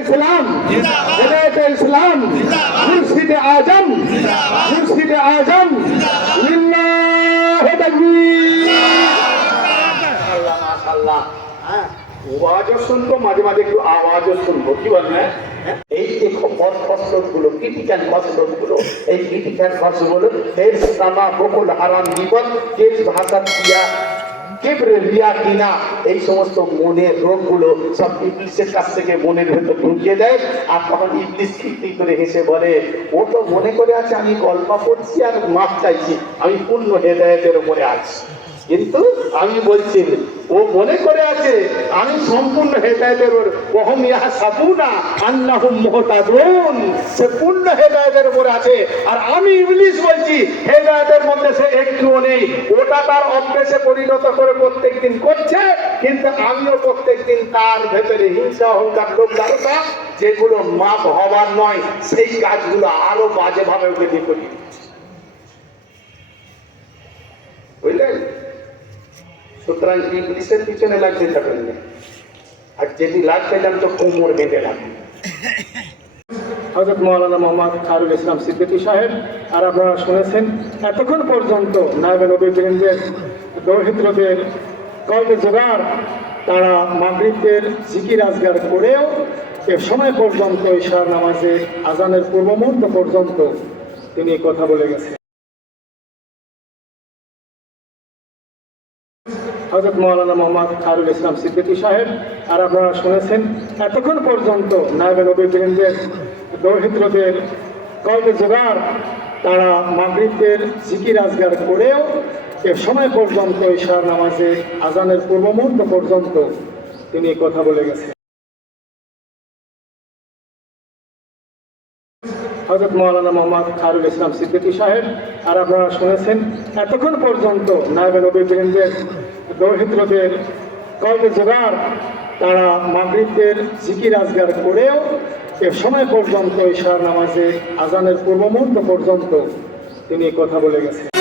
ইসলাম হেদায়ত ইসলাম মুর্শিদ আজম মুর্শিদ আজম হ্যাঁ ওয়াজও শুনব মাঝে মাঝে একটু আওয়াজও শুনব কি হ্যাঁ? এই যে গুলো ক্রিটিক্যালগুলো এই ক্রিটিক্যাল ফসলগুলো এর সামা বকুল হারাম বিপদ কেস ভাষা দিয়া কেবরে রিয়া কিনা, এই সমস্ত মনের রোগগুলো সব ইবলিসের কাছ থেকে মনের ভেতর ঢুকিয়ে দেয়। আর তখন ইবলিস খিটি করে হেসে বলে, ও তো মনে করে আছে আমি গল্প করছি আর মাপ চাইছি, আমি পূর্ণ হেদায়তের উপরে আছি। কিন্তু আমি বলছি, ও মনে করে আছে, আমি সম্পূর্ণ হেদায়তের ওর ওহম ইহা সাবুনা, আন্নাহুম মুহতাদুন। সে পূর্ণ হেদায়তের উপর আছে। আর আমি ইংলিশ বলছি, হেদায়তের মধ্যে সে একটুও নেই। ওটা তার অভ্যেসে পরিণত করে প্রত্যেকদিন করছে, কিন্তু আমিও প্রত্যেকদিন তার ভেতরে হিংসা, অহংকার লালসা যেগুলো মাপ হবার নয়, সেই কাজগুলো আরও বাজেভাবে ওকে দিয়ে করি। সুতরাং ইংলিশের পিছনে লাগতে যাবেন না। আর যেটি লাগতে যান তো কোমর বেঁধে লাগবে হজরত মৌলানা মোহাম্মদ খারুল ইসলাম সিদ্দিকী সাহেব, আর আপনারা শুনেছেন, এতক্ষণ পর্যন্ত নায়বে নবী বীরেন্দ্রের দৌহিত্রদের কর্মে জোগাড়, তারা মাগরিবদের জিকির আজগার করেও এ সময় পর্যন্ত ঈশার নামাজে আজানের পূর্ব মুহূর্ত পর্যন্ত তিনি কথা বলে গেছেন। হজরত মৌলানা মোহাম্মদ খারুল ইসলাম সিদ্দিকী সাহেব, আর আপনারা শুনেছেন এতক্ষণ পর্যন্ত নায়বে নবী বীরেন্দ্রের দৌহিত্রদের কর্মে জোগাড়, তারা মাগরিবদের জিকির আজগার করেও এ সময় পর্যন্ত ঈশার নামাজে আজানের পূর্ব মুহূর্ত পর্যন্ত তিনি কথা বলে গেছেন। হজরত মৌলানা মোহাম্মদ খারুল ইসলাম সিদ্দিকী সাহেব, আর আপনারা শুনেছেন এতক্ষণ পর্যন্ত নায়বে নবী বীরেন্দ্রের দৌহিত্রদের কর্মে জোগাড়, তারা মাগরীবদের জিকির আজগার করেও এ সময় পর্যন্ত ঈশার নামাজে আজানের পূর্ব মুহূর্ত পর্যন্ত তিনি কথা বলে গেছেন।